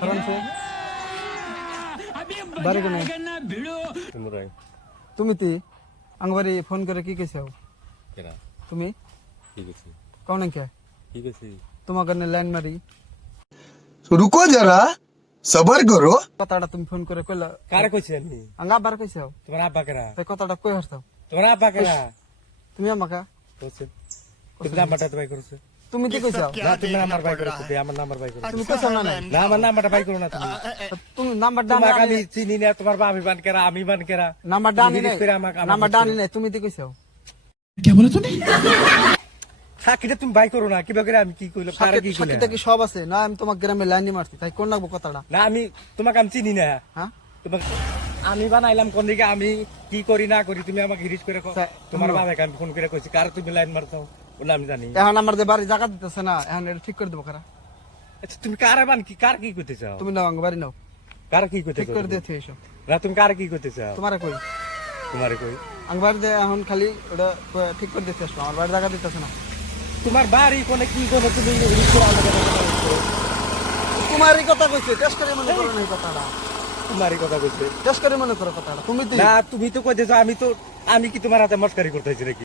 से बारे को नहीं তুমি তি আংবারি ফোন করে কি কইছাও কেনা তুমি ঠিক আছে কোন কে ঠিক আছে তোমার কানে লাইন মারি रुको जरा सबर करो কথাটা তুমি ফোন করে কইলা কারে কইছি আমি আঙ্গা বার কইছাও তোমার আব্বা কেনা তাই কথাটা কই হারছাও তোমার আব্বা কেনা তুমি আমাকে কইছে তুমি নাম্বারটা তো বাই করছো তুমি কি কইছাও না তুমি নাম্বার বাই করছো দে আমার নাম্বার বাই করছো তুমি কইছাও না না আমার নাম্বারটা বাই করো না তুমি তুমি নাম্বার ডান তোমাকে আমি চিনি না তোমার বাবা বান কেরা আমি বান কেরা নাম্বার ডান তুমি নাই জিজ্ঞেস করে আমাকে নাম্বার ডান নাই তুমি কি কইছাও সাকিটা তুমি বাই করো না কিবা করে আমি কি কইলো কারে কি কইলো সাকিটা কি সব আছে না আমি তোমার গ্রামে লাইনই মারছি তাই কোন লাগবো কথাটা না আমি তোমাকে আমি চিনি না হ্যাঁ তোমাকে আমি বানাইলাম কোন দিকে আমি কি করি না করি তুমি আমাকে হিরিজ করে কও। তোমার বাবাকে আমি ফোন করে কইছি কার তুমি লাইন মারছো ওলা আমি জানি এখন আমার যে বাড়ি জায়গা দিতেছে না এখন এটা ঠিক করে দেবো কারা আচ্ছা তুমি কারে বান কি কার কি কইতে চাও তুমি নাও আঙ্গ বাড়ি নাও কার কি কইতে ঠিক করে দিয়ে থুই এসো না তুমি কার কি কইতে চাও তোমারে কই তোমারে কই আঙ্গ বাড়ি দিয়ে এখন খালি ওটা ঠিক করে দিতে আসো আমার বাড়ি জায়গা দিতেছে না তোমার বাড়ি কোনে কি কোনে তুমি হিরিজ করে আমাকে বলছো তোমারই কথা কইছে টেস্ট করে মনে করো না এই কথাটা তোমারই কথা কইছে টেস্ট করে মনে করো কথাটা তুমি তো না তুমি তো কইতেছো আমি কি তোমার হাতে মস্কারি করতেছি নাকি